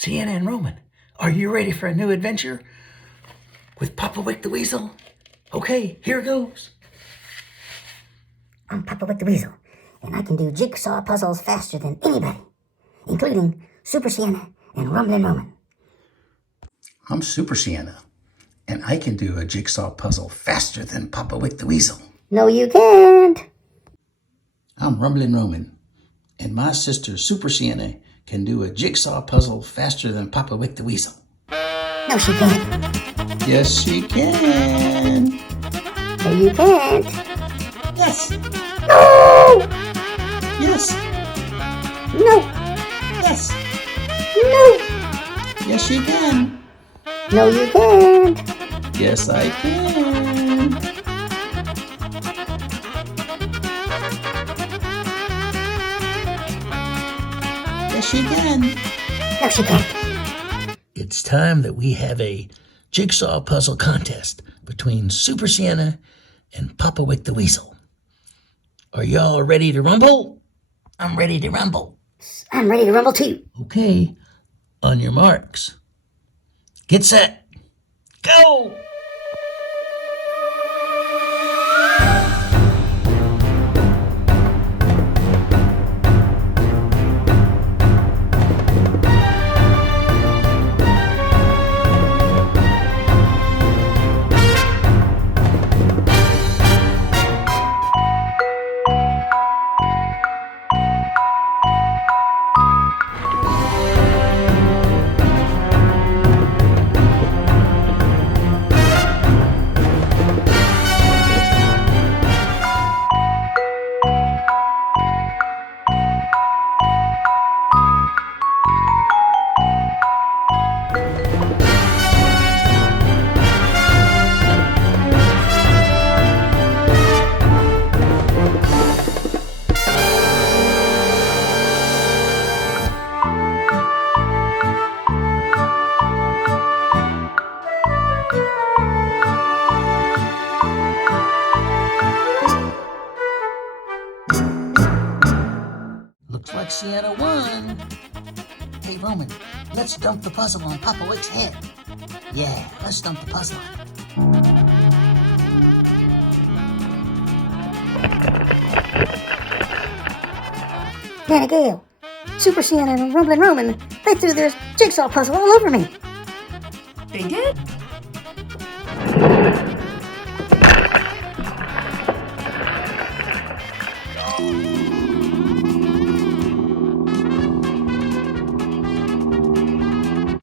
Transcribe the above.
Siena and Roman, are you ready for a new adventure with Papa Wick the Weasel? Okay, here goes. I'm Papa Wick the Weasel, and I can do jigsaw puzzles faster than anybody, including Super Siena and Rumblin Roman. I'm Super Siena, and I can do a jigsaw puzzle faster than Papa Wick the Weasel. No, you can't. I'm Rumblin Roman, and my sister Super Siena can do a jigsaw puzzle faster than Papa Wick the Weasel. No, she can't. Yes, she can. No, you can't. Yes. No! Yes. No! Yes. No! Yes, she can. No, you can't. Yes, I can. Yes, she can. No, she can't. It's time that we have a jigsaw puzzle contest between Super Siena and Papa Wick the Weasel. Are y'all ready to rumble? I'm ready to rumble. I'm ready to rumble too. Okay, on your marks. Get set. Go! Looks like Siena won. Hey, Roman, let's dump the puzzle on Papa Wick's head. Yeah, let's dump the puzzle on him. Danny Gale, Super Siena and Rumblin Roman, they threw their jigsaw puzzle all over me. They did?